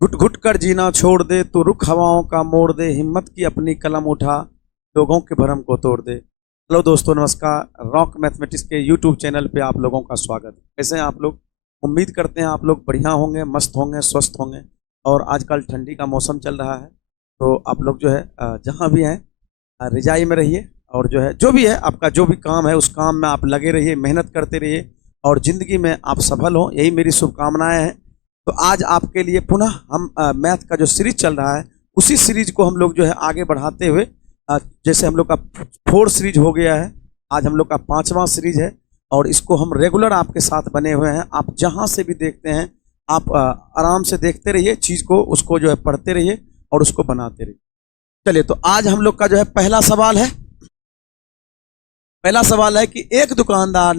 घुट घुट कर जीना छोड़ दे तो रुख हवाओं का मोड़ दे, हिम्मत की अपनी कलम उठा लोगों के भरम को तोड़ दे। हेलो दोस्तों, नमस्कार। रॉक मैथमेटिक्स के यूट्यूब चैनल पे आप लोगों का स्वागत है। कैसे हैं आप लोग? उम्मीद करते हैं आप लोग बढ़िया होंगे, मस्त होंगे, स्वस्थ होंगे। और आजकल ठंडी का मौसम चल रहा है, तो आप लोग जो है जहाँ भी हैं रजाई में रहिए, और जो है जो भी है आपका जो भी काम है उस काम में आप लगे रहिए, मेहनत करते रहिए और ज़िंदगी में आप सफल हों, यही मेरी शुभकामनाएं हैं। तो आज आपके लिए पुनः हम मैथ का जो सीरीज चल रहा है उसी सीरीज को हम लोग जो है आगे बढ़ाते हुए, जैसे हम लोग का 4 सीरीज हो गया है, आज हम लोग का 5वां सीरीज है। और इसको हम रेगुलर आपके साथ बने हुए हैं। आप जहां से भी देखते हैं आप आराम से देखते रहिए चीज़ को, उसको जो है पढ़ते रहिए और उसको बनाते रहिए। चलिए, तो आज हम लोग का जो है पहला सवाल है। पहला सवाल है कि एक दुकानदार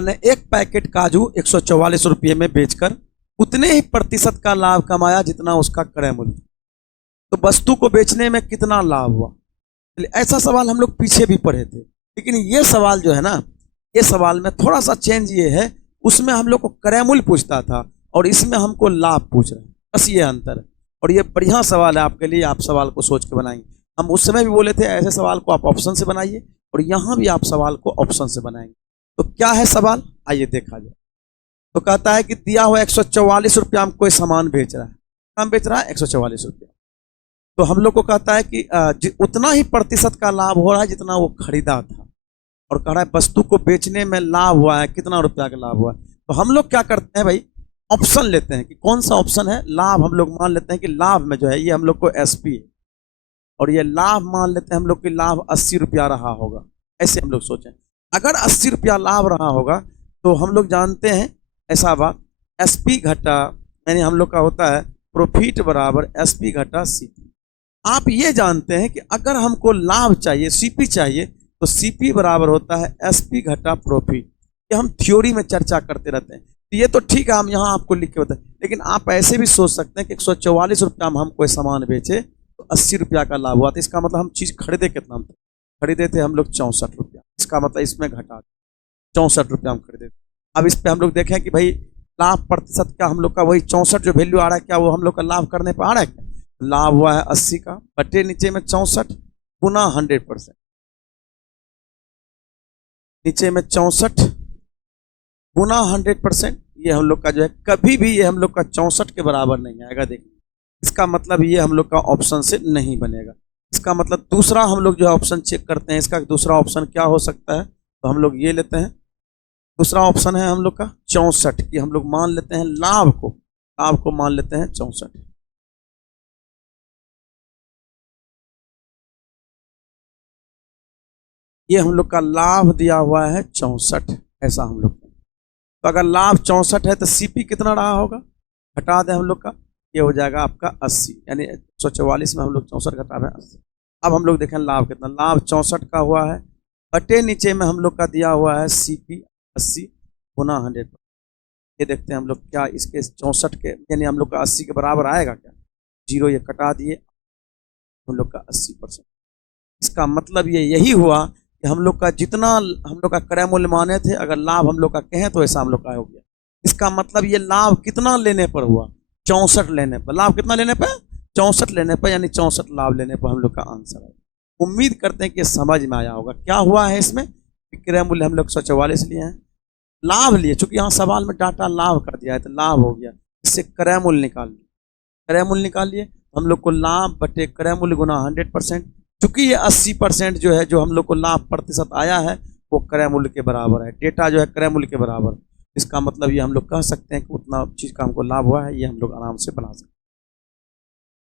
ने एक पैकेट काजू 144 रुपये में बेचकर उतने ही प्रतिशत का लाभ कमाया जितना उसका क्रय मूल्य। तो वस्तु को बेचने में कितना लाभ हुआ? ऐसा सवाल हम लोग पीछे भी पढ़े थे, लेकिन ये सवाल जो है ना, ये सवाल में थोड़ा सा चेंज ये है, उसमें हम लोग को क्रय मूल्य पूछता था और इसमें हमको लाभ पूछ रहे हैं, बस ये अंतर है। और ये बढ़िया सवाल है आपके लिए, आप सवाल को सोच के बनाएंगे। हम उस समय भी बोले थे ऐसे सवाल को आप ऑप्शन से बनाइए, और यहाँ भी आप सवाल को ऑप्शन से बनाएंगे। तो क्या है सवाल, आइए देखा जाए। तो कहता है कि दिया हुआ 144 रुपया में कोई सामान बेच रहा है, काम बेच रहा है 144 रुपया। तो हम लोग को कहता है कि उतना ही प्रतिशत का लाभ हो रहा है जितना वो खरीदा था, और कह रहा है वस्तु को बेचने में लाभ हुआ है, कितना रुपया का लाभ हुआ है। तो हम लोग क्या करते हैं भाई, ऑप्शन लेते हैं कि कौन सा ऑप्शन है लाभ। हम लोग मान लेते हैं कि लाभ में जो है ये हम लोग को एसपी है, और ये लाभ मान लेते हैं हम लोग कि लाभ 80 रुपया रहा होगा। ऐसे हम लोग सोचें, अगर 80 रुपया लाभ रहा होगा तो हम लोग जानते हैं ऐसा बात, एसपी घटा, यानी हम लोग का होता है प्रॉफिट बराबर एसपी घटा सीपी। आप ये जानते हैं कि अगर हमको लाभ चाहिए, सीपी चाहिए, तो सीपी बराबर होता है एसपी घटा प्रॉफिट। ये हम थ्योरी में चर्चा करते रहते हैं, तो ये तो ठीक है, हम यहाँ आपको लिख के बताएं। लेकिन आप ऐसे भी सोच सकते हैं कि 144 रुपया में हम कोई सामान बेचे तो 80 रुपया का लाभ हुआ, तो इसका मतलब हम चीज़ खरीदे कितना? हम खरीदे थे हम लोग 64 रुपया, इसका मतलब इसमें घटा 64 रुपया हम खरीदे थे। अब इस पे हम लोग देखें कि भाई लाभ प्रतिशत का हम लोग का वही 64 जो वैल्यू आ रहा है, क्या वो हम लोग का लाभ करने पर आ रहा है? क्या लाभ हुआ है 80 का, बटे नीचे में 64 गुना 100%, नीचे में 64 गुना 100%। ये हम लोग का जो है कभी भी ये हम लोग का 64 के बराबर नहीं आएगा। देखिए, इसका मतलब ये हम लोग का ऑप्शन से नहीं बनेगा। इसका मतलब दूसरा हम लोग जो है ऑप्शन चेक करते हैं, इसका दूसरा ऑप्शन क्या हो सकता है, तो हम लोग ये लेते हैं। दूसरा ऑप्शन है हम लोग का 64 की, हम लोग मान लेते हैं लाभ को मान लेते हैं 64। ये हम लोग का लाभ दिया हुआ है 64, ऐसा हम लोग। तो अगर लाभ 64 है तो सीपी कितना रहा होगा, घटा दें हम लोग का, ये हो जाएगा आपका 80, यानी 144 में हम लोग 64 घटा रहे हैं 80। अब हम लोग देखें लाभ कितना, लाभ 64 का हुआ है, बटे नीचे में हम लोग का दिया हुआ है सीपी 80 गुना 100। ये देखते हैं हम लोग क्या इसके 64 के, यानी हम लोग का 80 के बराबर आएगा क्या? जीरो ये कटा दिए, हम लोग का 80%। इसका मतलब ये यही हुआ कि हम लोग का जितना हम लोग का क्रय मूल्य माने थे, अगर लाभ हम लोग का कहें तो ऐसा हम लोग का हो गया। इसका मतलब ये लाभ कितना लेने पर हुआ? 64 लेने पर। लाभ कितना लेने पर? 64 लेने पर, यानी 64 लाभ लेने पर हम लोग का आंसर है। उम्मीद करते हैं कि समझ में आया होगा क्या हुआ है इसमें। क्रय मूल्य हम लोग 144 लिए हैं, लाभ लिए, चूंकि यहाँ सवाल में डाटा लाभ कर दिया है तो लाभ हो गया, इससे क्रय मूल्य निकाल लिए। क्रय मूल्य निकालिए, हम लोग को लाभ बटे क्रय मूल्य गुना 100%। चूंकि ये 80% जो है, जो हम लोग को लाभ प्रतिशत आया है, वो क्रय मूल्य के बराबर है। डेटा जो है क्रय मूल्य के बराबर, इसका मतलब ये हम लोग कह सकते हैं कि उतना चीज़ का हमको लाभ हुआ है, ये हम लोग आराम से बना सकते हैं।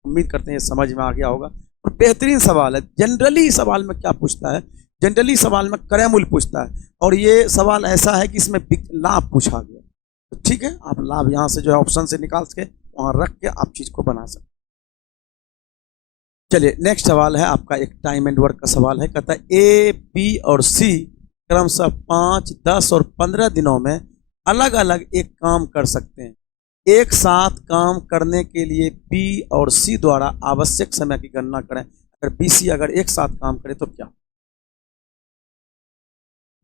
उम्मीद करते हैं ये समझ में आ गया होगा। और बेहतरीन सवाल है। जनरली सवाल में क्या पूछता है, जनरली सवाल में क्रय मूल्य पूछता है, और ये सवाल ऐसा है कि इसमें लाभ पूछा गया। तो ठीक है, आप लाभ यहाँ से जो है ऑप्शन से निकाल के वहाँ रख के आप चीज़ को बना सकते। चलिए, नेक्स्ट सवाल है आपका एक टाइम एंड वर्क का सवाल है। कहता है ए, बी और सी क्रमशः 5, 10 और 15 दिनों में अलग अलग एक काम कर सकते हैं। एक साथ काम करने के लिए बी और सी द्वारा आवश्यक समय की गणना करें। अगर बी सी अगर एक साथ काम करे तो क्या?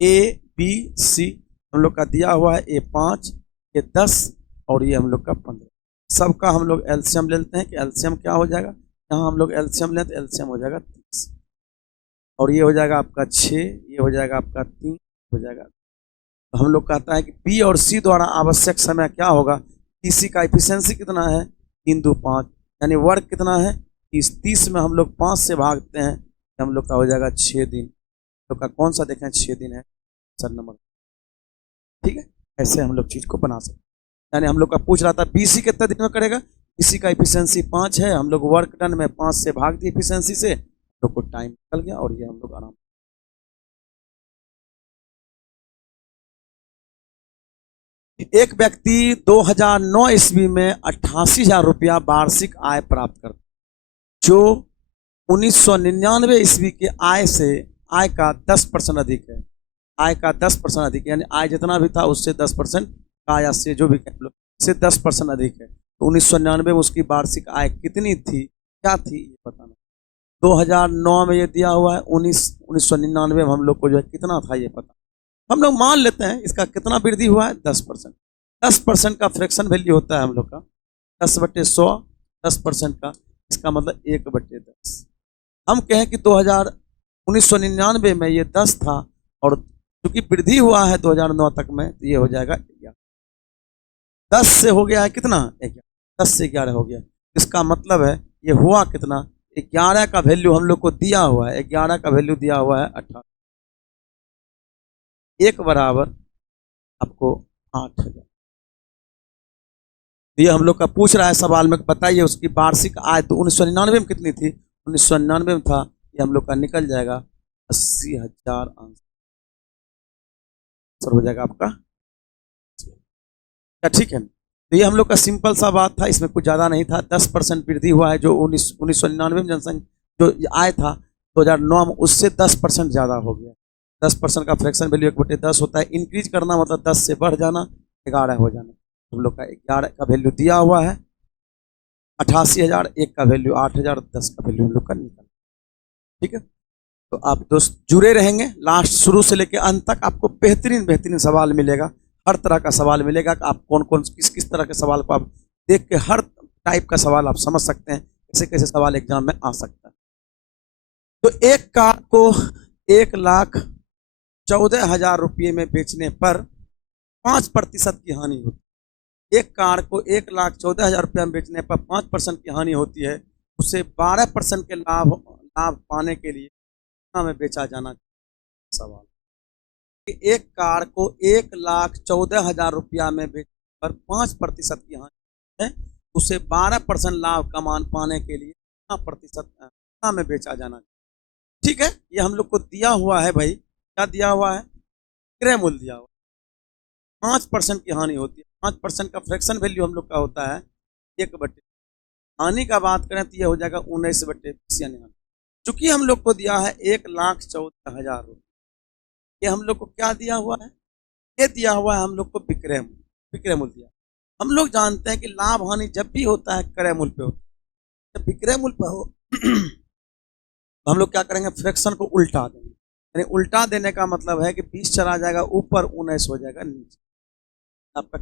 ए, बी, सी हम लोग का दिया हुआ है, ए 5, ये 10 और ये हम लोग का 15। सबका हम लोग एलसीएम ले लेते हैं कि एलसीएम क्या हो जाएगा। यहाँ हम लोग एलसीएम लें तो एलसीएम हो जाएगा 30 और ये हो जाएगा आपका 6, ये हो जाएगा आपका 3 हो जाएगा। तो हम लोग कहता है कि बी और सी द्वारा आवश्यक समय क्या होगा। टीसी का एफिशिएंसी कितना है 3-2-5 यानी वर्क कितना है 30 में हम लोग 5 से भागते हैं तो हम लोग का हो जाएगा 6 दिन। तो का कौन सा देखें 6 दिन है सर नंबर। ठीक है, ऐसे हम लोग चीज को बना सकते हैं। यानी हम लोग का पूछ रहा था बीसी कितने दिन में करेगा, बीसी का एफिशिएंसी 5 है, हम लोग वर्क डन में 5 से भाग दिए एफिशिएंसी से, हम लोग को टाइम निकल गया और ये हम लोग आराम। एक व्यक्ति 2009 ईस्वी में 88,000 रुपया वार्षिक आय प्राप्त करता, जो 1999 ईस्वी के आय से आय का 10% अधिक है। आय का 10% अधिक यानी आय जितना भी था उससे 10% का या से जो भी से 10% अधिक है। तो 1999 में उसकी वार्षिक आय कितनी थी, क्या थी ये बताना। 2009 में ये दिया हुआ है, 1999 में हम लोग को जो है कितना था ये पता। हम लोग मान लेते हैं इसका कितना वृद्धि हुआ है 10%। 10% का फ्रैक्शन वैल्यू होता है हम लोग का 10/100, 10% का, इसका मतलब 1/10। हम कहें कि 1999 में ये 10 था और क्योंकि वृद्धि हुआ है 2009 तक में तो ये हो जाएगा 11। 10 से हो गया है कितना 11, 10 से 11 हो गया। इसका मतलब है ये हुआ कितना 11 का वैल्यू हम लोग को दिया हुआ है, 11 का वैल्यू दिया हुआ है 18, एक बराबर आपको 8,000। ये हम लोग का पूछ रहा है सवाल में, बताइए उसकी वार्षिक आय तो 1999 में कितनी थी, 1999 में था, ये हम लोग का निकल जाएगा 80,000 आंसर हो जाएगा आपका। क्या ठीक है। तो ये हम लोग का सिंपल सा बात था, इसमें कुछ ज़्यादा नहीं था। 10% वृद्धि हुआ है जो 1999 में जनसंख्या जो आय था 2009 में उससे 10% ज़्यादा हो गया। 10% का फ्रैक्शन वैल्यू 1/10 होता है। इंक्रीज करना मतलब 10 से बढ़ जाना, 11 हो जाना। हम लोग का 11 का वैल्यू दिया हुआ है 88,000, 1 का वैल्यू 8,000, 10 का वैल्यू हम लोग का निकल। ठीक है, तो आप दोस्त जुड़े रहेंगे लास्ट शुरू से लेकर अंत तक, आपको बेहतरीन बेहतरीन सवाल मिलेगा। हर तरह का सवाल मिलेगा कि आप कौन कौन किस किस तरह के सवाल को आप देख के हर टाइप का सवाल आप समझ सकते हैं, कैसे कैसे सवाल एग्जाम में आ सकता है। तो एक कार को 1,14,000 रुपये में बेचने पर 5% की हानि होती है। एक कार को 1,14,000 रुपये में बेचने पर 5% की हानि होती है, उसे 12% के लाभ लाभ पाने के लिए कितना में बेचा जाना चाहिए। सवाल कि एक कार को 1,14,000 रुपया में बेचने पर 5% की हानि है, उसे 12% लाभ कमान पाने के लिए कितना प्रतिशत कितना में बेचा जाना चाहिए। ठीक है, ये हम लोग को दिया हुआ है भाई, क्या दिया हुआ है क्रय मूल्य दिया हुआ है। 5% की हानि होती है, 5% का फ्रैक्शन वैल्यू हम लोग का होता है 1/, हानि का बात करें तो ये हो जाएगा 19/20 यानी हानि। चूंकि हम लोग को दिया है 1,14,000 रुपये, ये हम लोग को क्या दिया हुआ है, ये दिया हुआ है हम लोग को विक्रय मूल्य, विक्रय मूल्य दिया। हम लोग जानते हैं कि लाभ हानि जब भी होता है क्रय मूल्य पे होता है, जब विक्रय मूल्य पे हो तो हम लोग क्या करेंगे फ्रैक्शन को उल्टा देंगे। यानी उल्टा देने का मतलब है कि 20 चला जाएगा ऊपर, 19 हो जाएगा नीचे। आपका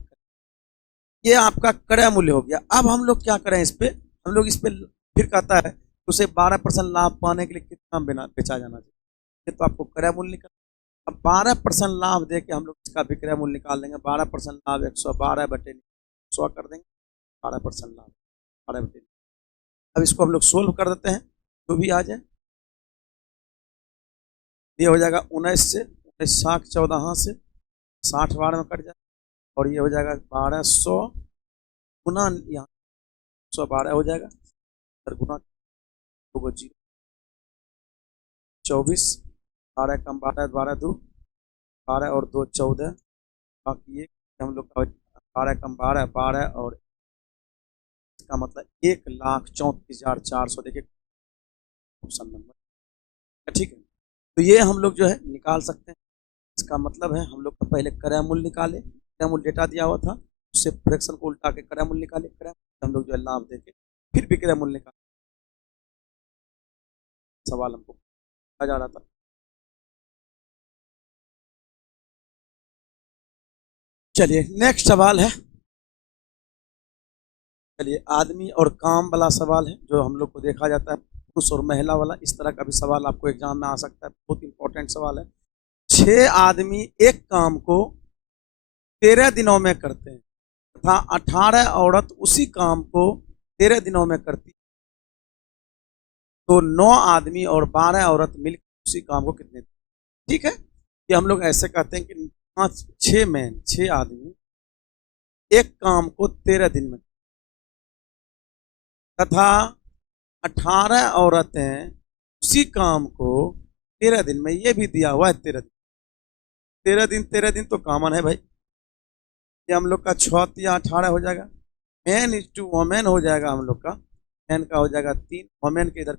ये आपका क्रय मूल्य हो गया। अब हम लोग क्या करें इस पे, हम लोग इस पे फिर कहता है उसे 12% लाभ पाने के लिए कितना बेचा जाना चाहिए। तो आपको क्रय मूल्य निकाल, अब 12% लाभ दे के हम लोग इसका विक्रय मूल्य निकाल देंगे। 12% लाभ 112/100 कर देंगे, 12% लाभ 12/। अब इसको हम लोग सोल्व कर देते हैं, जो भी आ जाए। ये हो जाएगा 19 से 60 14 से 60 बार में कट जाए और ये हो जाएगा 1200 गुना यहाँ 112 हो जाएगा, सर गुना 24, 12 कम 12, 12 2 12 और 2 14, बाकी ये हम लोग का 12 कम 12, 12 और इसका मतलब 1,34,400। देखिए ऑप्शन नंबर ठीक है। तो ये हम लोग जो है निकाल सकते हैं। इसका मतलब है हम लोग का पहले क्रय मूल्य निकाले, क्रय मूल्य डेटा दिया हुआ था, उससे फ्रैक्शन को उल्टा के क्रय मूल्य निकाले, क्रय हम लोग जो है लाभ देके फिर विक्रय मूल्य निकाले। सवाल हमको आ जा रहा था। चलिए नेक्स्ट सवाल है। चलिए आदमी और काम वाला सवाल है जो हम लोग को देखा जाता है, पुरुष और महिला वाला। इस तरह का भी सवाल आपको एग्जाम में आ सकता है, बहुत इंपॉर्टेंट सवाल है। 6 आदमी एक काम को 13 दिनों में करते हैं तथा 18 औरत उसी काम को 13 दिनों में करती है, तो 9 आदमी और 12 औरत मिलकर उसी काम को कितने दिन? ठीक है, कि हम लोग ऐसे कहते हैं कि 6 आदमी एक काम को 13 दिन में तथा 18 औरतें उसी काम को 13 दिन में। ये भी दिया हुआ है 13 दिन। 13 दिन 13 दिन तो कॉमन है भाई। ये हम लोग का 6 या 18 हो जाएगा। मैन इज टू वोमेन हो जाएगा हम लोग का, मैन का हो जाएगा 3, वोमेन के इधर।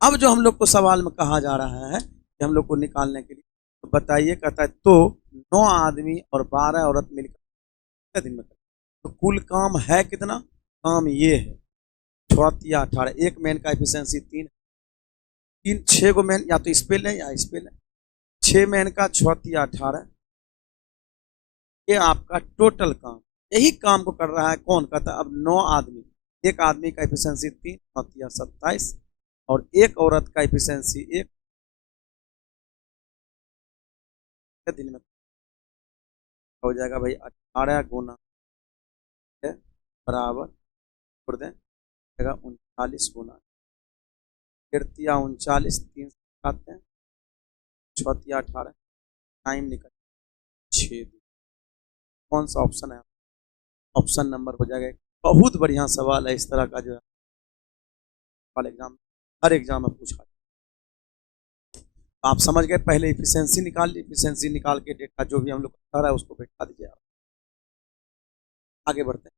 अब जो हम लोग को सवाल में कहा जा रहा है कि हम लोग को निकालने के लिए, तो बताइए, कहता है तो 9 आदमी और 12 औरत मिलकर कितने दिन में करते हैं? तो कुल काम है कितना? काम ये है 6 या 18। एक मैन का एफिशिएंसी 3, 6 को मैन या तो इस पे लें या इस पे लें। 6 मैन का 6 या 18, ये आपका टोटल काम। यही काम को कर रहा है कौन? कहता है अब 9 आदमी, एक आदमी का एफिशिएंसी 3, 7 या 27, और एक औरत का एफिशिएंसी 1 दिन में हो जाएगा भाई 18 गुना बराबर छोड़ दें, 39 गुना 39, 3 आते हैं 6 या 18, टाइम निकल 6 दिन। कौन सा ऑप्शन है? ऑप्शन नंबर हो जाएगा। बहुत बढ़िया सवाल है, इस तरह का जो है एग्जाम, हर एग्जाम में पूछा। आप समझ गए, पहले इफिशियंसी निकाल ली, इफिशियंसी निकाल के डेटा जो भी हम लोग कर रहा है उसको बैठा दीजिए। आगे बढ़ते हैं।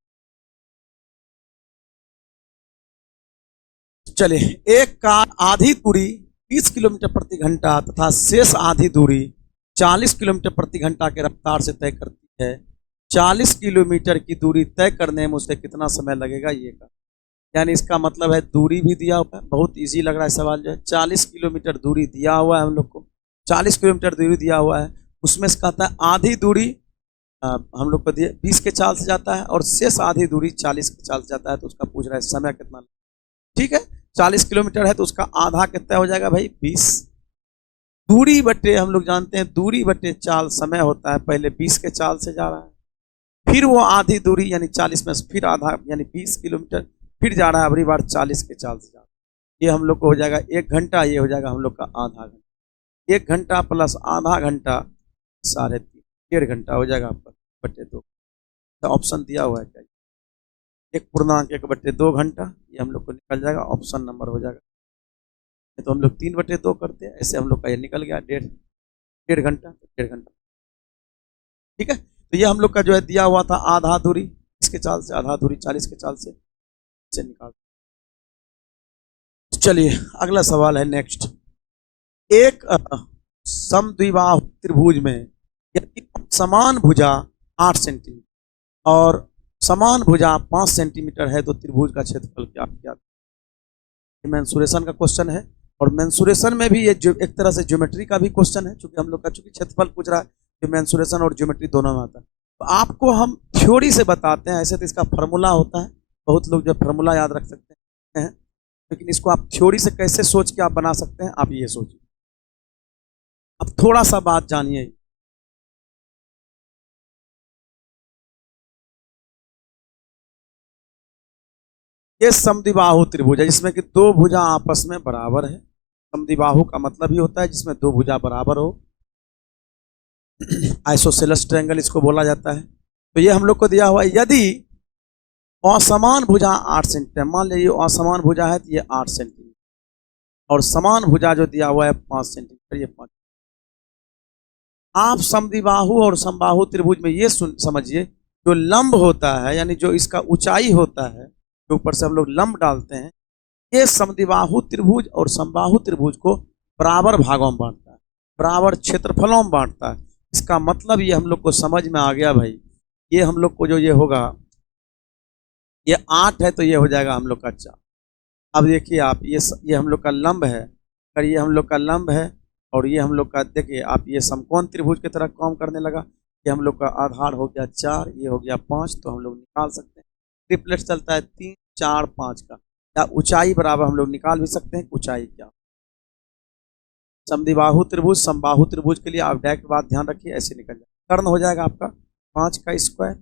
चलिए, एक कार आधी दूरी 20 किलोमीटर प्रति घंटा तथा शेष आधी दूरी 40 किलोमीटर प्रति घंटा के रफ्तार से तय करती है। 40 किलोमीटर की दूरी तय करने में उसे कितना समय लगेगा ये का, यानी इसका मतलब है दूरी भी दिया हुआ है। बहुत इजी लग रहा है सवाल जो है। 40 किलोमीटर दूरी दिया हुआ है हम लोग को, 40 किलोमीटर दूरी दिया हुआ है, उसमें से कहता है आधी दूरी हम लोग को दिए 20 के चाल से जाता है और शेष आधी दूरी 40 के चाल से जाता है। तो उसका पूछ रहा है समय कितना। ठीक है, 40 किलोमीटर है तो उसका आधा कितना हो जाएगा भाई 20। दूरी बटे हम लोग जानते हैं दूरी बटे चाल समय होता है, पहले 20 के चाल से जा रहा है, फिर वो आधी दूरी यानी 40 में से फिर आधा यानी 20 किलोमीटर फिर जा रहा है, अगली बार 40 के चाल से जा रहा है। ये हम लोग को हो जाएगा 1 घंटा, ये हो जाएगा हम लोग का आधा घंटा। 1 घंटा प्लस आधा घंटा 3.5, 1.5 घंटा हो जाएगा आपका बटे 2। तो ऑप्शन दिया हुआ है क्या? 1.1/2 घंटा, ये हम लोग को निकल जाएगा, ऑप्शन नंबर हो जाएगा। तो हम लोग 3/2 करते हैं, ऐसे हम लोग का ये निकल गया 1.5 घंटा, 1.5 घंटा। ठीक है, तो ये हम लोग का जो है दिया हुआ था आधा दूरी 20 के चाल से, आधा दूरी 40 के चाल से निकाल। चलिए अगला सवाल है नेक्स्ट। एक समद्विबाहु त्रिभुज में यदि समान भुजा 8 सेंटीमीटर और समान भुजा 5 सेंटीमीटर है तो त्रिभुज का क्षेत्रफल क्या? मेंसुरेशन का क्वेश्चन है, और मेंसुरेशन में भी ये एक तरह से ज्योमेट्री का भी क्वेश्चन है, क्योंकि हम लोग का चूंकि क्षेत्रफल पूछ रहा है, जो मेंसुरेशन और ज्योमेट्री दोनों में आता है। तो आपको हम थ्योरी से बताते हैं, ऐसे तो इसका फार्मूला होता है, बहुत लोग जो फार्मूला याद रख सकते हैं, लेकिन इसको आप थ्योरी से कैसे सोच के आप बना सकते हैं, आप ये सोचिए। अब थोड़ा सा बात जानिए। ये समद्विबाहु त्रिभुज है जिसमें कि 2 भुजा आपस में बराबर है। समद्विबाहु का मतलब ही होता है जिसमें 2 भुजा बराबर हो। आइसोसेलेस ट्रायंगल इसको बोला जाता है। तो ये हम लोग को दिया हुआ है, यदि असमान भुजा 8 सेंटीमीटर, मान लीजिए असमान भुजा है तो ये 8 सेंटीमीटर, और समान भुजा जो दिया हुआ है 5 सेंटीमीटर, ये 5। आप समद्विबाहु और समबाहु त्रिभुज में ये समझिए, जो लंब होता है यानी जो इसका ऊंचाई होता है, जो ऊपर से हम लोग लंब डालते हैं, ये समद्विबाहु त्रिभुज और समबाहु त्रिभुज को बराबर भागों में बांटता है, बराबर क्षेत्रफलों में बांटता है। इसका मतलब ये हम लोग को समझ में आ गया भाई। ये हम लोग को जो ये होगा, ये 8 है तो ये हो जाएगा हम लोग का 4। अब देखिए आप, ये हम लोग का लंब है, अगर ये हम लोग का लंब है और ये हम लोग का देखिए आप ये समकोण त्रिभुज की तरह काम करने लगा। ये हम लोग का आधार हो गया 4, ये हो गया 5, तो हम लोग निकाल सकते हैं। ट्रिपलेट चलता है 3, 4, 5 का, या ऊंचाई बराबर हम लोग निकाल भी सकते हैं ऊंचाई क्या। समद्विबाहु त्रिभुज समबाहु त्रिभुज के लिए आप डायरेक्ट बात ध्यान रखिए, ऐसे निकल जाए। कर्ण हो जाएगा आपका 5 का स्क्वायर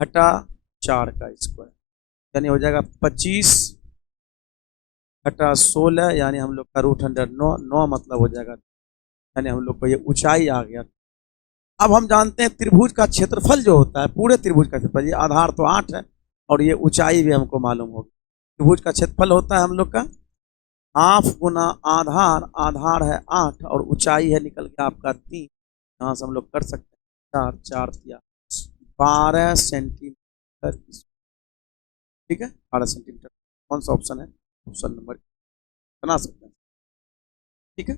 घटा 4 का स्क्वायर, यानी हो जाएगा 25 घटा 16, यानी हम लोग का √9, 9 मतलब हो जाएगा, यानी हम लोग को ये ऊंचाई आ गया। अब हम जानते हैं त्रिभुज का क्षेत्रफल जो होता है, पूरे त्रिभुज का क्षेत्रफल, ये आधार तो 8 है और ये ऊंचाई भी हमको मालूम होगी। त्रिभुज का क्षेत्रफल होता है हम लोग का हाफ गुना आधार, आधार है 8 और ऊंचाई है निकल गया आपका 3। यहाँ से हम लोग कर सकते हैं 4, 4 या 12 सेंटीमीटर, ठीक है 12 सेंटीमीटर। कौन सा ऑप्शन है? ऑप्शन नंबर बना सकते हैं, ठीक है।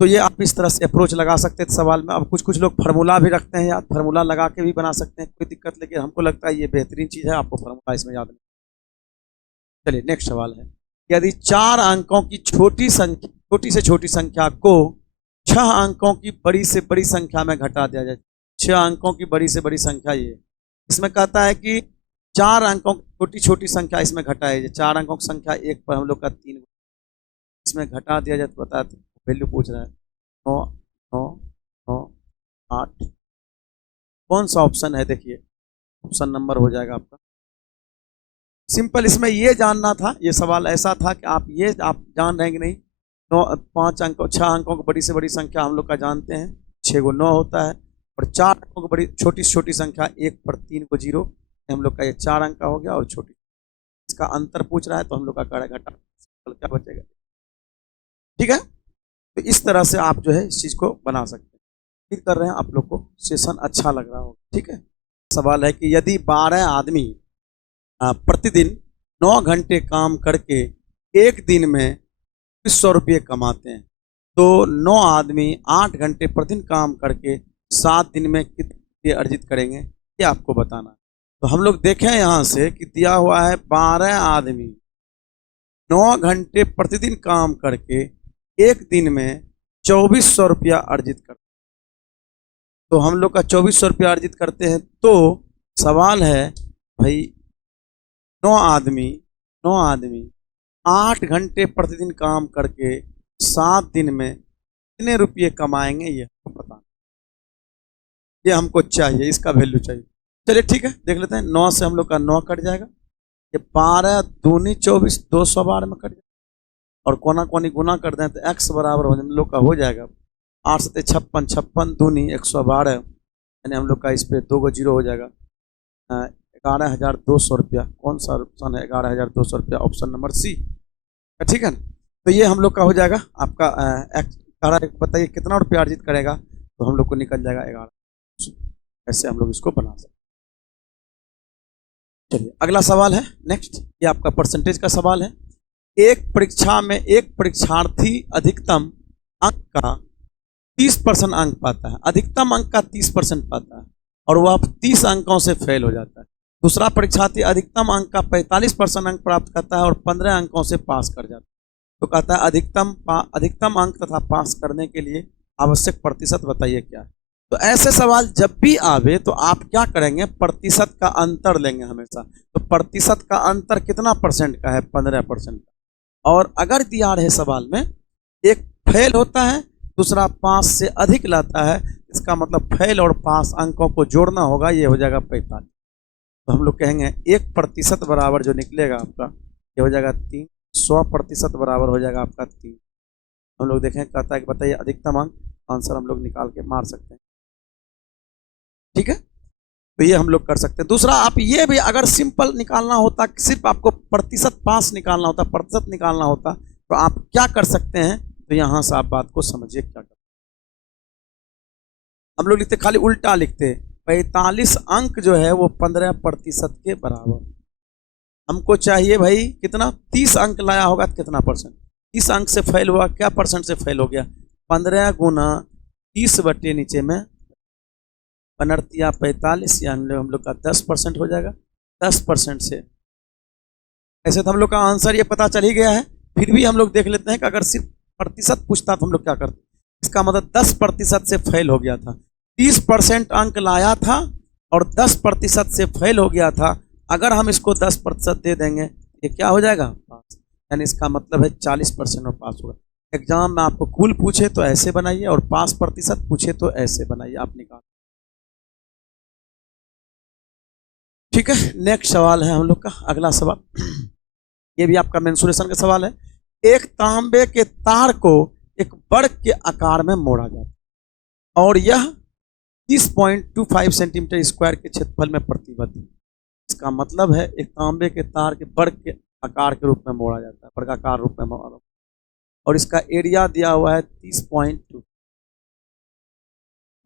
तो ये आप इस तरह से अप्रोच लगा सकते हैं सवाल में। अब कुछ लोग फार्मूला भी रखते हैं, या फार्मूला लगा के भी बना सकते हैं, कोई दिक्कत, लेकिन हमको लगता है ये बेहतरीन चीज़ है, आपको फार्मूला इसमें याद नहीं। चलिए नेक्स्ट सवाल है, यदि 4 अंकों की छोटी से छोटी संख्या को 6 अंकों की बड़ी से बड़ी संख्या में घटा दिया जाए। 6 अंकों की बड़ी से बड़ी संख्या, ये इसमें कहता है कि 4 अंकों की छोटी संख्या इसमें घटाए। 4 अंकों की संख्या 1 पर हम लोग का 3 इसमें घटा दिया जाए तो बता, वैल्यू पूछ रहा है 9, 9, 9, 8। कौन सा ऑप्शन है? देखिए ऑप्शन नंबर हो जाएगा आपका सिंपल। इसमें ये जानना था, ये सवाल ऐसा था कि आप जान रहे हैं कि नहीं। 6 अंकों की बड़ी से बड़ी संख्या हम लोग का जानते हैं 6 को 9 होता है, और 4 अंकों की बड़ी छोटी से छोटी संख्या 1 पर 3 को 0, हम लोग का ये 4 अंक का हो गया। और छोटी इसका अंतर पूछ रहा है तो हम लोग का कड़ा घटा क्या बचेगा, ठीक है। तो इस तरह से आप जो है इस चीज को बना सकते हैं। ठीक कर रहे हैं, आप लोग को सेशन अच्छा लग रहा होगा, ठीक है। सवाल है कि यदि 12 आदमी प्रतिदिन 9 घंटे काम करके एक दिन में 100 रुपये कमाते हैं, तो 9 आदमी 8 घंटे प्रतिदिन काम करके 7 दिन में कितने रुपये अर्जित करेंगे, ये आपको बताना है। तो हम लोग देखें यहाँ से कि दिया हुआ है 12 आदमी 9 घंटे प्रतिदिन काम करके एक दिन में 2400 रुपया अर्जित करते हैं। तो हम लोग का 2400 रुपया अर्जित करते हैं, तो सवाल है भाई 9 आदमी 8 घंटे प्रतिदिन काम करके 7 दिन में कितने रुपये कमाएंगे, ये हमको पता, ये हमको चाहिए, इसका वैल्यू चाहिए। चलिए ठीक है, देख लेते हैं। 9 से हम लोग का 9 कट जाएगा, ये 12 दूनी 24, 212 में कट जाएगा, और कोना कोनी गुना कर दें तो x बराबर हम लोग का हो जाएगा 8 से 56, 56 दूनी 112, यानी हम लोग का इस पर 2 को 0 हो जाएगा 11,200 रुपया। कौन सा ऑप्शन है? 11,200 रुपया, ऑप्शन नंबर सी, ठीक है ना। तो ये हम लोग का हो जाएगा आपका बताइए कितना रुपया अर्जित करेगा, तो हम लोग को निकल जाएगा 11। ऐसे हम लोग इसको बना सकते। चलिए अगला सवाल है नेक्स्ट, ये आपका परसेंटेज का सवाल है। एक परीक्षा में एक परीक्षार्थी अधिकतम अंक का 30% अंक पाता है, अधिकतम अंक का 30% पाता है, और वह 30 अंकों से फेल हो जाता है। दूसरा परीक्षार्थी अधिकतम अंक का 45% अंक प्राप्त करता है और 15 अंकों से पास कर जाता है। तो कहता है अधिकतम अंक तथा पास करने के लिए आवश्यक प्रतिशत बताइए क्या है। तो ऐसे सवाल जब भी आवे तो आप क्या करेंगे, प्रतिशत का अंतर लेंगे हमेशा। तो प्रतिशत का अंतर कितना परसेंट का है? 15% का। और अगर दिया रहे सवाल में एक फेल होता है, दूसरा पास से अधिक लाता है, इसका मतलब फेल और पास अंकों को जोड़ना होगा, ये हो जाएगा 45। तो हम लोग कहेंगे 1% बराबर जो निकलेगा आपका, ये हो जाएगा 3, 100% बराबर हो जाएगा आपका 3। हम लोग देखें, कहता है कि बताइए अधिकतम अंक, आंसर हम लोग निकाल के मार सकते हैं, ठीक है। तो ये हम लोग कर सकते हैं। दूसरा, आप ये भी अगर सिंपल निकालना होता, सिर्फ आपको प्रतिशत पास निकालना होता, प्रतिशत निकालना होता, तो आप क्या कर सकते हैं, तो यहां से आप बात को समझिए क्या करते। हम लोग लिखते खाली उल्टा लिखते, 45 अंक जो है वो 15% के बराबर। हमको चाहिए भाई कितना, 30 अंक लाया होगा तो कितना परसेंट, 30 अंक से फेल हुआ, क्या परसेंट से फेल हो गया, 15 गुना 30 बटे नीचे में 45, यानी हम लोग का 10% हो जाएगा। 10% से ऐसे तो हम लोग का आंसर ये पता चल ही गया है, फिर भी हम लोग देख लेते हैं कि अगर सिर्फ प्रतिशत पूछता तो हम लोग क्या करते, इसका मतलब 10% से फेल हो गया था, 30% अंक लाया था और 10% से फेल हो गया था। अगर हम इसको 10% दे देंगे ये क्या हो जाएगा, पास। यानी इसका मतलब है 40% में पास होगा। एग्जाम में आपको कुल पूछे तो ऐसे बनाइए और 5% पूछे तो ऐसे बनाइए, आप निकाल। ठीक है, नेक्स्ट सवाल है हम लोग का, अगला सवाल ये भी आपका मेंसुरेशन का सवाल है। एक तांबे के तार को एक वर्ग के आकार में मोड़ा जाता है और यह 30.25 सेंटीमीटर स्क्वायर के क्षेत्रफल में प्रतिबद्ध है। इसका मतलब है एक तांबे के तार के वर्ग के आकार के रूप में मोड़ा जाता है, वर्गाकार रूप में मोड़ा, और इसका एरिया दिया हुआ है 30.2।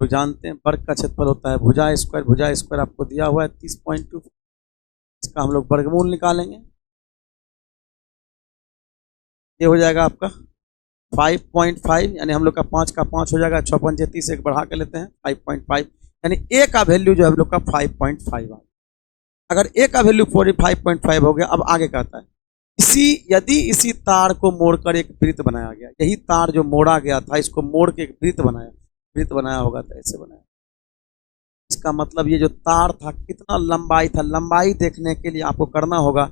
तो जानते हैं वर्ग का क्षेत्रफल होता है भुजा स्क्वायर आपको दिया हुआ है 30.2। इसका हम लोग वर्गमूल निकालेंगे, ये हो जाएगा आपका 5.5, यानी हम लोग का 5 का 5 हो जाएगा, 6 पंजे 30, एक बढ़ा के लेते हैं 5.5, यानी ए का वैल्यू जो है हम लोग का 5.5 आ। अगर ए का वैल्यू 45.5 हो गया, अब आगे कहता है यदि इसी तार को मोड़कर एक वृत्त बनाया गया, यही तार जो मोड़ा गया था इसको मोड़ के एक वृत्त बनाया होगा तो ऐसे बनाया। इसका मतलब ये जो तार था कितना लंबाई था, लंबाई देखने के लिए आपको करना होगा,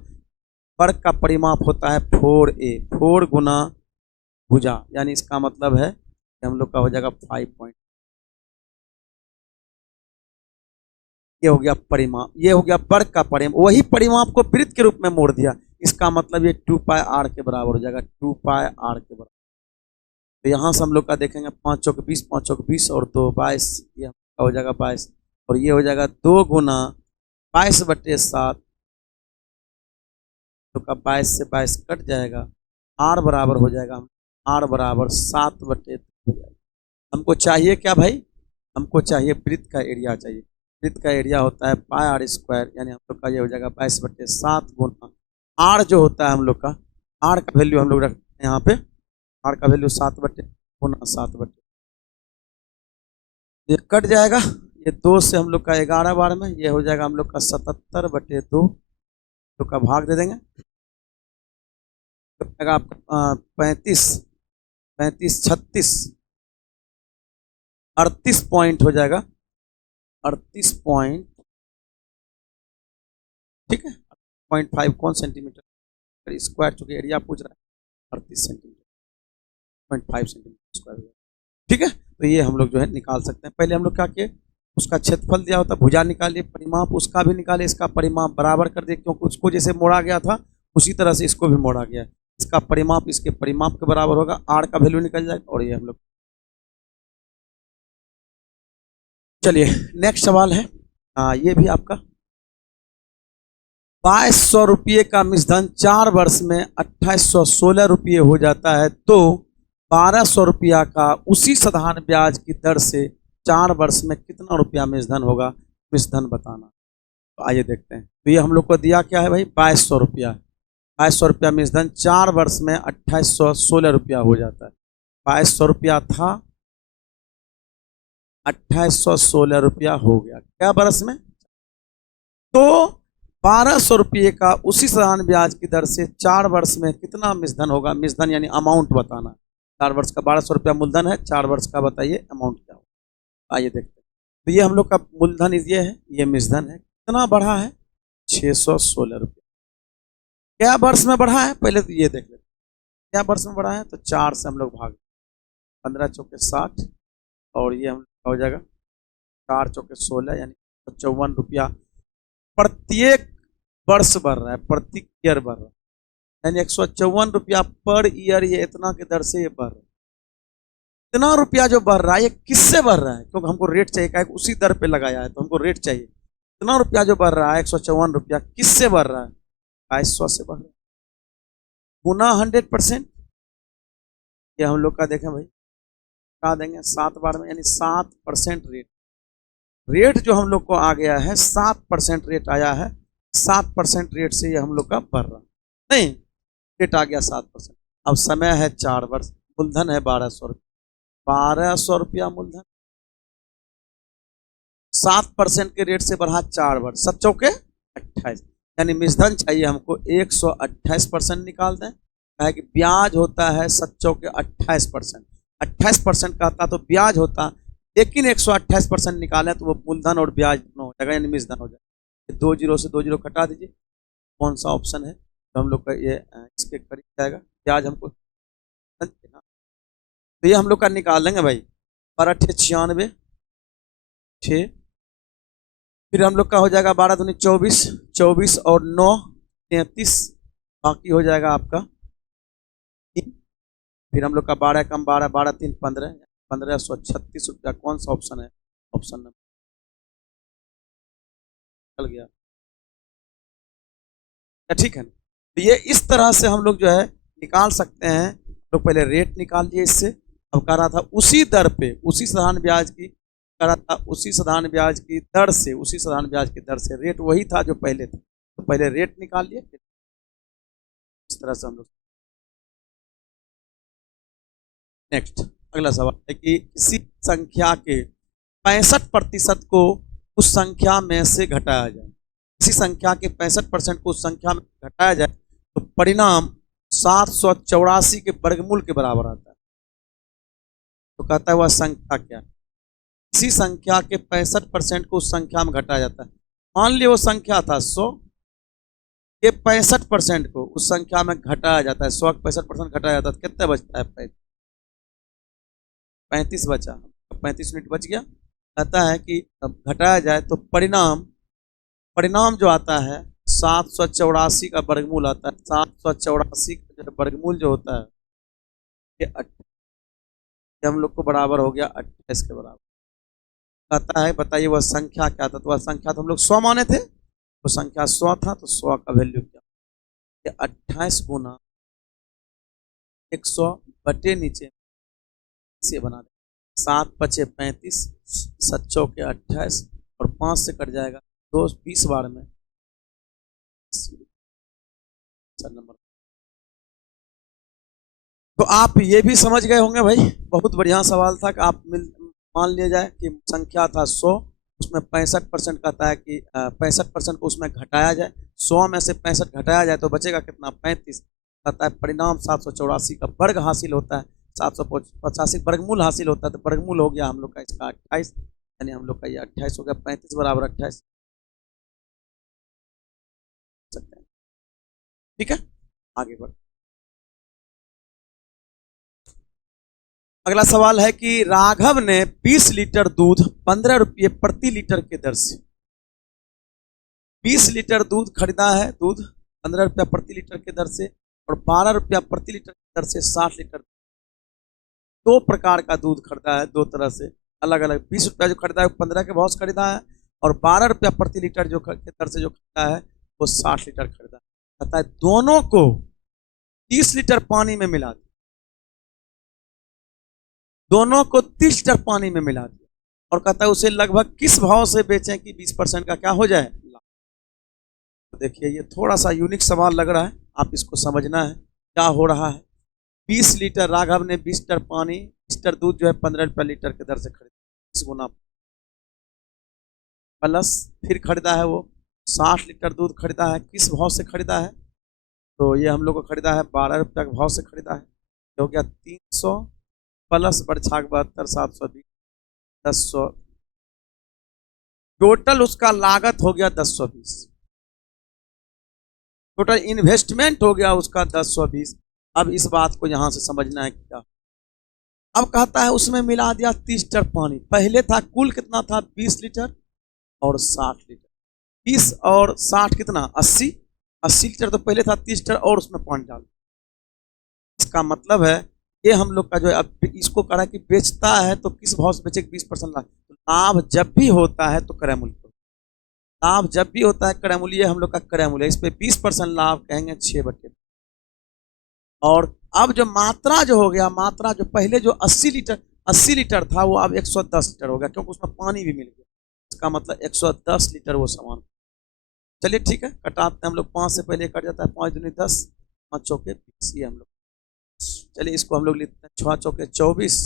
वर्ग का परिमाप होता है 4a, 4 गुना भुजा, यानी इसका मतलब है कि हम लोग का हो जाएगा 5 ये हो गया परिमाप, ये हो गया वर्ग का परिमाप, वही परिमाप को वृत्त के रूप में मोड़ दिया। इसका मतलब ये 2πr के बराबर हो जाएगा, 2πr के बराबर। तो यहाँ से हम लोग का देखेंगे 5 चौक 20, 5 चौक 20 और 2 22, ये हो जाएगा 22, और ये हो जाएगा 2 गुना 22/7, तो का 22 से 22 कट जाएगा, r बराबर हो जाएगा, r बराबर 7/2। हमको चाहिए क्या भाई, हमको चाहिए वृत्त का एरिया चाहिए। वृत्त का एरिया होता है πr², यानी हम लोग का ये हो जाएगा 22/7 गुना r जो होता है हम लोग का, r का वैल्यू हम लोग रखते हैं यहाँ पे, r का वैल्यू 7/7, ये कट जाएगा, ये 2 से हम लोग का 11 बार में, ये हो जाएगा हम लोग का 77/2, तो का भाग दे देंगे, आपका 35 35 36 38 पॉइंट हो जाएगा, 38 पॉइंट, ठीक है, 0.5 कौन सेंटीमीटर स्क्वायर, चूंकि एरिया पूछ रहा है 38 सेंटीमीटर, 0.5 सेंटीमीटर स्क्वायर, ठीक है। तो ये हम लोग जो है निकाल सकते हैं। पहले हम लोग क्या किए, उसका क्षेत्रफल दिया होता भुजा निकालिए, परिमाप उसका भी निकालिए, इसका परिमाप बराबर कर दिए, क्योंकि उसको जैसे मोड़ा गया था उसी तरह से इसको भी मोड़ा गया, इसका परिमाप इसके परिमाप के बराबर होगा, r का वैल्यू निकल जाएगा, और ये हम लोग। चलिए नेक्स्ट सवाल है, ये भी आपका 2200 रुपये का मिश्रधन 4 वर्ष में 2816 रुपये हो जाता है, तो 1200 रुपया का उसी साधारण ब्याज की दर से 4 वर्ष में कितना रुपया मिश्रधन होगा, मिश्रधन बताना। तो आइए देखते हैं। तो ये हम लोग को दिया क्या है भाई, 2200 रुपया, 2200 रुपया मिश्रधन 4 वर्ष में 2816 रुपया हो जाता है। 2200 रुपया था, 2816 रुपया हो गया क्या वर्ष में, तो 1200 रुपये का उसी साधारण ब्याज की दर से 4 वर्ष में कितना मिश्रधन होगा, मिश्रधन यानी अमाउंट बताना। 4 वर्ष का 1200 रुपया मूलधन है, 4 वर्ष का बताइए अमाउंट क्या होगा। आइए देखते हैं। तो ये हम लोग का मूलधन ये है, ये मिश्रधन है, कितना बढ़ा है 616 रुपये। क्या वर्ष में बढ़ा है, पहले तो ये देख लेते क्या वर्ष में बढ़ा है, तो 4 से हम लोग भाग, 15 चौके 60, और ये हम लोग हो जाएगा 4 चौके 16, यानी 54 रुपया प्रत्येक वर्ष बढ़ रहा है, प्रति ईयर बढ़ रहा है, यानी 154 रुपया पर ईयर, ये इतना के दर से ये बढ़ रहा है। इतना रुपया जो बढ़ रहा है ये किससे बढ़ रहा है, क्योंकि हमको रेट चाहिए, क्या उसी दर पे लगाया है तो हमको रेट चाहिए। इतना रुपया जो बढ़ रहा है 154 रुपया किससे बढ़ रहा है, 2200 से बढ़ रहा है, गुना 100%। ये हम लोग का देखें भाई, क्या देंगे 7 बार में, यानी 7% रेट, रेट जो हम लोग को आ गया है 7% रेट आया है, 7% रेट से ये हम लोग का बढ़ रहा नहीं, रेट आ गया 7%। अब समय है 4 वर्ष, मूलधन है 1200 रुपया, 1200 रुपया मूलधन, 7% के रेट से बढ़ा 4 वर्ष, 7 चौके 28, यानी मिश्रधन चाहिए हमको 128% निकाल दें, है कि ब्याज होता है सच्चों के 28%। 28% का था तो ब्याज होता, लेकिन 128% निकालें तो वो मूलधन और ब्याज दोनों हो जाएगा, यानी मिश्रधन हो जाएगा। 2 जीरो से 2 जीरो कटा दीजिए, कौन सा ऑप्शन है तो हम लोग का ये इसके करीब जाएगा। ब्याज हमको तो ये हम लोग का निकाल लेंगे भाई, 12 96 6, फिर हम लोग का हो जाएगा 12 दूनी 24, 24 और 9 33, बाकी हो जाएगा आपका 3। फिर हम लोग का 12 कम 12, 12 3 15, 1536 रुपया। कौन सा ऑप्शन है? ऑप्शन नंबर चल गया क्या? ठीक है, तो ये इस तरह से हम लोग जो है निकाल सकते हैं। लोग पहले रेट निकाल लिए इससे, अब कर रहा था उसी दर पे, उसी साधारण ब्याज की कर रहा था, उसी साधारण ब्याज की दर से, उसी साधारण ब्याज की दर से रेट वही था जो पहले था, तो पहले रेट निकाल लिए, इस तरह से हम लोग। नेक्स्ट अगला सवाल है कि किसी संख्या के 65% को उस संख्या में से घटाया जाए। किसी संख्या के 65% को उस संख्या में घटाया जाए तो परिणाम 784 के वर्गमूल के बराबर आता है। तो कहता है वह संख्या क्या है? किसी संख्या के 65% को उस संख्या में घटाया जाता है। मान लिया वो संख्या था 100 के 65% को उस संख्या में घटाया जाता है, 100 के 65% घटाया जाता है, तो कितना बचता है? 35 बचा, 35 यूनिट बच गया। कहता है कि घटाया जाए तो परिणाम, परिणाम जो आता है 784 का वर्गमूल आता है। 784 का वर्गमूल जो होता है ये हम लोग को बराबर हो गया 28 के बराबर। कहता है बताइए वह संख्या क्या था? तो वह संख्या तो हम लोग 100 माने थे, तो संख्या 100 था, तो 100 का वैल्यू क्या? ये 28 गुना 100 बटे नीचे इसे बना दे, 7 पचे 35, 7 चौके 28 और 5 से कट जाएगा 2, 20 बार में नंबर। तो आप ये भी समझ गए होंगे भाई, बहुत बढ़िया सवाल था कि आप मान लिया जाए कि संख्या था 100, उसमें 65% कहता है कि 65% को उसमें घटाया जाए, 100 में से 65 घटाया जाए तो बचेगा कितना? 35। कहता है परिणाम 784 का वर्ग हासिल होता है, 785 वर्गमूल हासिल होता है, तो वर्गमूल हो गया हम लोग का इसका 28, यानी हम लोग का ये 28 हो गया। 35 बराबर 28, ठीक है, आगे बढ़। अगला सवाल है कि राघव ने 20 लीटर दूध 15 रुपये प्रति लीटर के दर से, 20 लीटर दूध खरीदा है, दूध 15 रुपया प्रति लीटर के दर से, और 12 रुपया प्रति लीटर की दर से 60 लीटर। दो प्रकार का दूध खरीदा है, दो तरह से अलग अलग। 20 रुपया जो खरीदा है 15 के भाव से खरीदा है, और 12 रुपया प्रति लीटर जो के दर से जो खरीदा है वो 60 लीटर खरीदा है। कहता है दोनों को 30 लीटर पानी में मिला दिया, दोनों को 30 लीटर पानी में मिला दिया, और कहता है उसे लगभग किस भाव से बेचें कि 20% का क्या हो जाए? तो देखिए ये थोड़ा सा यूनिक सवाल लग रहा है, आप इसको समझना है क्या हो रहा है। 20 लीटर राघव ने 20 लीटर पानी, 20 लीटर दूध जो है 15 रुपया लीटर के दर से खरीदा, 20 गुना प्लस फिर खरीदा है वो 60 लीटर दूध खरीदा है, किस भाव से खरीदा है? तो ये हम लोग को खरीदा है 12 रुपया के भाव से खरीदा है, हो गया 300 प्लस बढ़छाक 72, 720, 1000, टोटल उसका लागत हो गया 1020, टोटल इन्वेस्टमेंट हो गया उसका 1020। अब इस बात को यहां से समझना है क्या। अब कहता है उसमें मिला दिया 30 लीटर पानी, पहले था कुल कितना था? 20 लीटर और 60 लीटर, 20 और 60 कितना? 80, 80 लीटर तो पहले था 30 लीटर और उसमें पानी डाल। इसका मतलब है ये हम लोग का जो है, अब इसको करा कि बेचता है तो किस भाव से बेचे? 20% लाभ। लाभ जब भी होता है तो क्रय मूल्य, लाभ जब भी होता है क्रय मूल्य, हम लोग का क्रय मूल्य, इस पे 20% लाभ कहेंगे 6 बटे। और अब जो मात्रा जो हो गया, मात्रा जो पहले जो 80 लीटर था वो अब 110 लीटर हो गया, क्योंकि उसमें पानी भी मिल गया। इसका मतलब 110 लीटर वो सामान। चलिए ठीक है, कटाते हैं हम लोग, 5 से पहले कट जाता है, 5 दूनी 10, 5 चौके 20, ये हम लोग। चलिए इसको हम लोग लिखते हैं 6 चौके 24,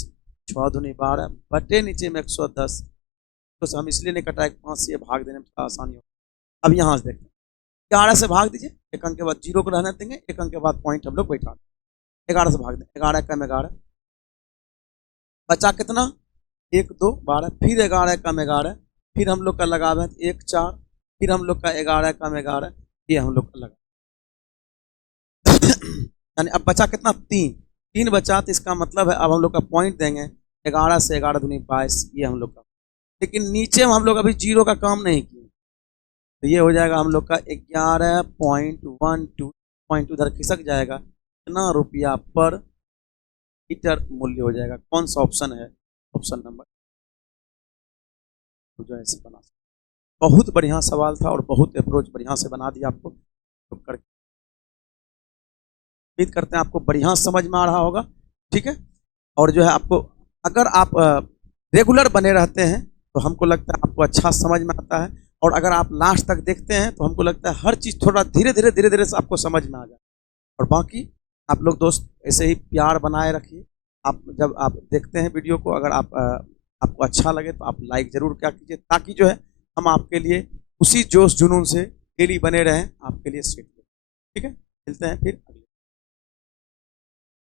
6 दूनी 12 बटे नीचे में 110, तो हम इसलिए नहीं कटाए 5 से भाग देने में थोड़ा आसानी हो। अब यहाँ से देखते हैं, 11 से भाग दीजिए, एक अंक के बाद 0 को रहने देंगे, एक अंक के बाद पॉइंट हम लोग बैठा देंगे। 11 से भाग दें, 11 कम 11, बचा कितना 1 2 12, फिर 11 कम 11, फिर हम लोग का लगाव है 1 4, फिर हम लोग का 11 कम 11, ये हम लोग का लगा यानी अब बचा कितना 3, 3 बचा, तो इसका मतलब है अब हम लोग का पॉइंट देंगे 11 से 11 दूनी 22, ये हम लोग का। लेकिन नीचे हम लोग अभी जीरो का काम नहीं किए, तो ये हो जाएगा हम लोग का 11.12 पॉइंट उधर खिसक जाएगा, कितना रुपया पर लीटर मूल्य हो जाएगा। कौन सा ऑप्शन है? ऑप्शन नंबर जो ऐसे बना। बहुत बढ़िया सवाल था और बहुत अप्रोच बढ़िया से बना दिया आपको, तो करके उम्मीद करते हैं आपको बढ़िया समझ में आ रहा होगा। ठीक है, और जो है आपको अगर आप रेगुलर बने रहते हैं तो हमको लगता है आपको अच्छा समझ में आता है, और अगर आप लास्ट तक देखते हैं तो हमको लगता है हर चीज़ थोड़ा धीरे धीरे से आपको समझ में आ जाए। और बाकी आप लोग दोस्त ऐसे ही प्यार बनाए रखिए। आप जब आप देखते हैं वीडियो को, अगर आपको अच्छा लगे तो आप लाइक ज़रूर क्या कीजिए, ताकि जो है हम आपके लिए उसी जोश जुनून से डेली बने रहें आपके लिए। ठीक है, मिलते हैं फिर।